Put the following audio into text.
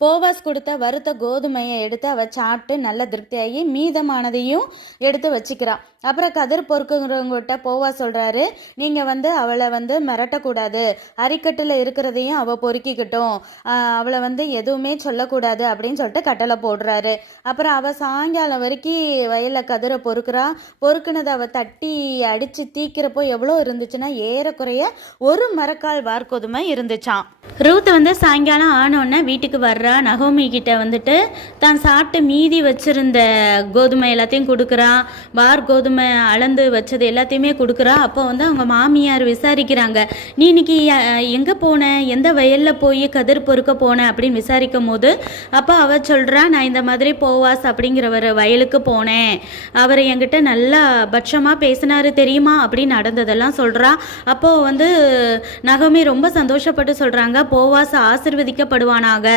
Boaz கொடுத்த வறுத்த கோதுமையை எடுத்து அவள் சாப்பிட்டு நல்ல திருப்தியாகி மீதமானதையும் எடுத்து வச்சுக்கிறான். அப்புறம் கதிர் பொறுக்குங்கிறவங்ககிட்ட போவாஸ் சொல்கிறாரு, நீங்கள் அவளை மிரட்டக்கூடாது, அரிக்கட்டில் இருக்கிறதையும் அவள் பொறுக்கிக்கிட்டோம், அவளை எதுவுமே சொல்லக்கூடாது அப்படின்னு சொல்லிட்டு கட்டளை போடுறாரு. அப்புறம் அவள் சாயங்காலம் வரைக்கும் வயலில் கதிரை பொறுக்குனதை அவள் தட்டி அடித்து தீக்கிறப்போ எவ்வளோ இருந்துச்சுன்னா ஏறக்குறைய ஒரு மரக்கால் வார்கோதுமை இருந்துச்சான். ரூத் சாயங்காலம் ஆனோடனே வீட்டுக்கு வர்றா. நகோமி கிட்ட தான் சாப்பிட்டு மீதி வச்சிருந்த கோதுமை எல்லாத்தையும் கொடுக்குறான். கோதுமை அளந்து வச்சது எல்லாத்தையுமே கொடுக்குறா. அப்போ அவங்க மாமியார் விசாரிக்கிறாங்க, நீ இன்னைக்கு எங்கே போன, எந்த வயலில் போய் கதிர் பொறுக்க போன அப்படின்னு விசாரிக்கும் போது அப்போ அவள் சொல்கிறா, நான் இந்த மாதிரி போவாஸ் அப்படிங்கிறவர் வயலுக்கு போனேன், அவர் என்கிட்ட நல்லா பட்சமாக பேசினாரு தெரியுமா அப்படின்னு நடந்ததெல்லாம் சொல்கிறா. அப்போது நகோமி ரொம்ப சந்தோஷப்பட்டு சொல்கிறாங்க, போவாஸ் ஆசிர்வதிக்கப்படுவானாக.